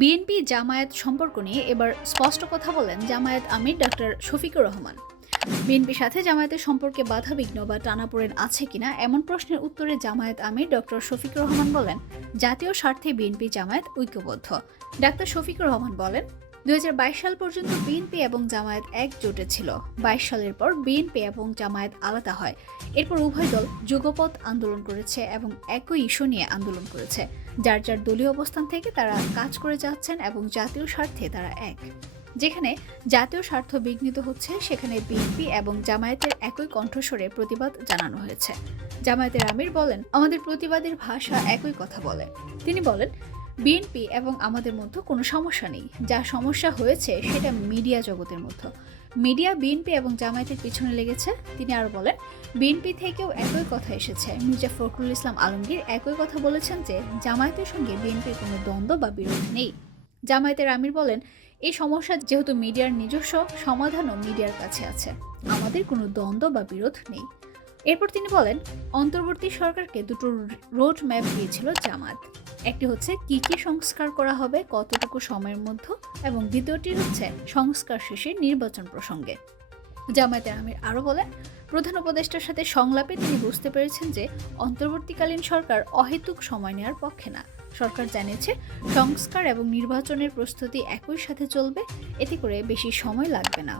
BNP Jamaat সম্পর্ক নিয়ে এবার স্পষ্ট কথা বলেন জামায়াত আমির ডক্টর শফিকুর রহমান। বিএনপির সাথে জামায়াতের সম্পর্কে বাধা বিঘ্ন বা টানাপোড়েন আছে কিনা এমন প্রশ্নের উত্তরে জামায়াত আমির ডক্টর শফিকুর রহমান বলেন, জাতীয় স্বার্থে বিএনপি জামায়াত ঐক্যবদ্ধ। ডাক্তার শফিকুর রহমান বলেন দুই সাল পর্যন্ত বিএনপি এবং জামায়াত একজোটে ছিল। বাইশ সালের পর বিএনপি এবং জামায়াত আলাদা হয়। এরপর উভয় দল যুগপথ আন্দোলন করেছে এবং একই ইস্যু নিয়ে আন্দোলন করেছে। যার যার দলীয় অবস্থান থেকে তারা কাজ করে যাচ্ছেন এবং জাতীয় স্বার্থে তারা এক। যেখানে জাতীয় স্বার্থ বিঘ্নিত হচ্ছে, সেখানে বিএনপি এবং জামায়াতের একই কণ্ঠস্বরে প্রতিবাদ জানানো হয়েছে। জামায়াতের আমির বলেন, আমাদের প্রতিবাদের ভাষা একই কথা বলে। তিনি বলেন বিএনপি এবং আমাদের মধ্যে কোনো সমস্যা নেই। যা সমস্যা হয়েছে সেটা মিডিয়া জগতের মধ্যে। মিডিয়া বিএনপি এবং জামায়াতের পিছনে লেগেছে। তিনি আরও বলেন, বিএনপি থেকেও একই কথা এসেছে। মির্জা ফখরুল ইসলাম আলমগীর একই কথা বলেছেন যে, জামায়াতের সঙ্গে বিএনপির কোনো দ্বন্দ্ব বা বিরোধ নেই। জামায়াতের আমির বলেন, এই সমস্যা যেহেতু মিডিয়ার নিজস্ব, সমাধানও মিডিয়ার কাছে আছে। আমাদের কোনো দ্বন্দ্ব বা বিরোধ নেই। এরপর তিনি বলেন, অন্তর্বর্তী সরকারকে দুটো রোড ম্যাপ দিয়েছিল জামাত। একটি হচ্ছে কি কি সংস্কার করা হবে কতটুকু সময়ের মধ্যে এবং দ্বিতীয়টি হচ্ছে সংস্কার শেষে নির্বাচন প্রসঙ্গে। জামায়াতের আমির আরও বলেন, প্রধান উপদেষ্টার সাথে সংলাপে তিনি বুঝতে পেরেছেন যে অন্তর্বর্তীকালীন সরকার অহেতুক সময় নেওয়ার পক্ষে না। সরকার জানিয়েছে, সংস্কার এবং নির্বাচনের প্রস্তুতি একই সাথে চলবে, এতে করে বেশি সময় লাগবে না।